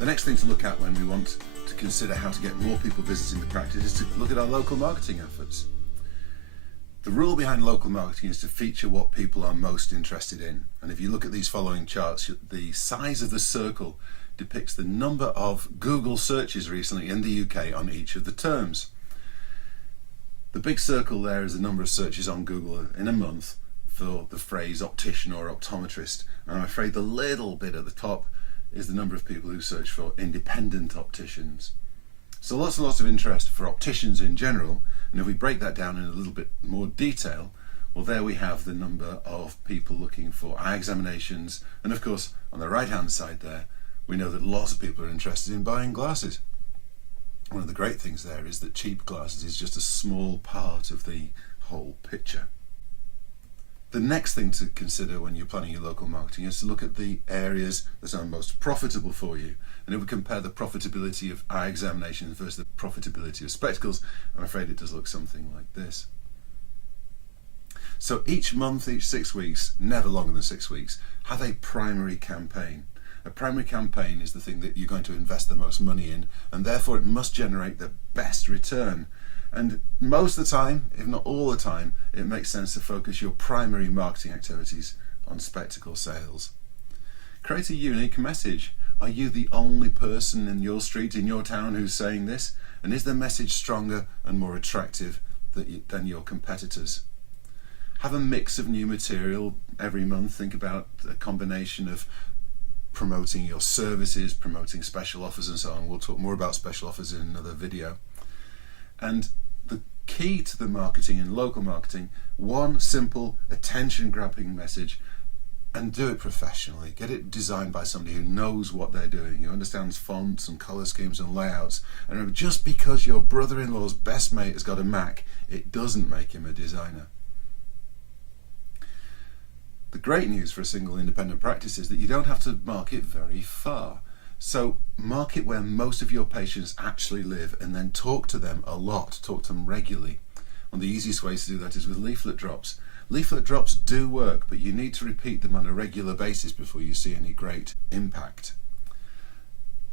The next thing to look at when we want to consider how to get more people visiting the practice is to look at our local marketing efforts. The rule behind local marketing is to feature what people are most interested in. And if you look at these following charts, the size of the circle depicts the number of Google searches recently in the UK on each of the terms. The big circle there is the number of searches on Google in a month for the phrase optician or optometrist. And I'm afraid the little bit at the top is the number of people who search for independent opticians. So lots and lots of interest for opticians in general, and if we break that down in a little bit more detail, well, there we have the number of people looking for eye examinations, and of course on the right hand side there we know that lots of people are interested in buying glasses. One of the great things there is that cheap glasses is just a small part of the whole picture. The next thing to consider when you're planning your local marketing is to look at the areas that are most profitable for you. And if we compare the profitability of eye examinations versus the profitability of spectacles, I'm afraid it does look something like this. So each month, each 6 weeks, never longer than 6 weeks, have a primary campaign. A primary campaign is the thing that you're going to invest the most money in, and therefore it must generate the best return. And most of the time, if not all the time, it makes sense to focus your primary marketing activities on spectacle sales. Create a unique message. Are you the only person in your street, in your town, who's saying this? And is the message stronger and more attractive than your competitors? Have a mix of new material every month. Think about a combination of promoting your services, promoting special offers and so on. We'll talk more about special offers in another video. And the key to the marketing and local marketing, one simple attention-grabbing message, and do it professionally. Get it designed by somebody who knows what they're doing, who understands fonts and colour schemes and layouts. And remember, just because your brother-in-law's best mate has got a Mac, it doesn't make him a designer. The great news for a single independent practice is that you don't have to market very far. So market where most of your patients actually live and then talk to them a lot, talk to them regularly. One of the easiest ways to do that is with leaflet drops. Leaflet drops do work, but you need to repeat them on a regular basis before you see any great impact.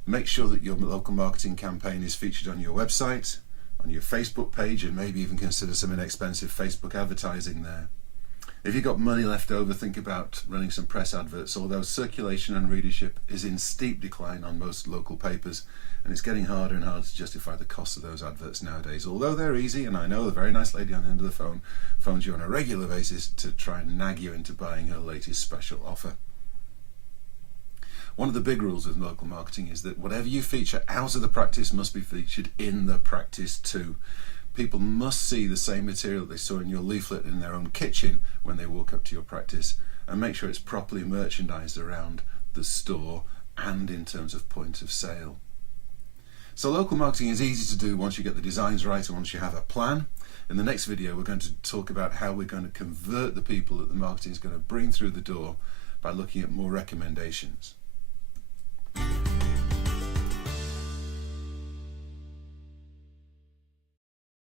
Make sure that your local marketing campaign is featured on your website, on your Facebook page, and maybe even consider some inexpensive Facebook advertising there. If you've got money left over, think about running some press adverts, although circulation and readership is in steep decline on most local papers, and it's getting harder and harder to justify the cost of those adverts nowadays, although they're easy. And I know a very nice lady on the end of the phone phones you on a regular basis to try and nag you into buying her latest special offer. One of the big rules with local marketing is that whatever you feature out of the practice must be featured in the practice too. People must see the same material they saw in your leaflet in their own kitchen when they walk up to your practice, and make sure it's properly merchandised around the store and in terms of point of sale. So local marketing is easy to do once you get the designs right and once you have a plan. In the next video we're going to talk about how we're going to convert the people that the marketing is going to bring through the door by looking at more recommendations.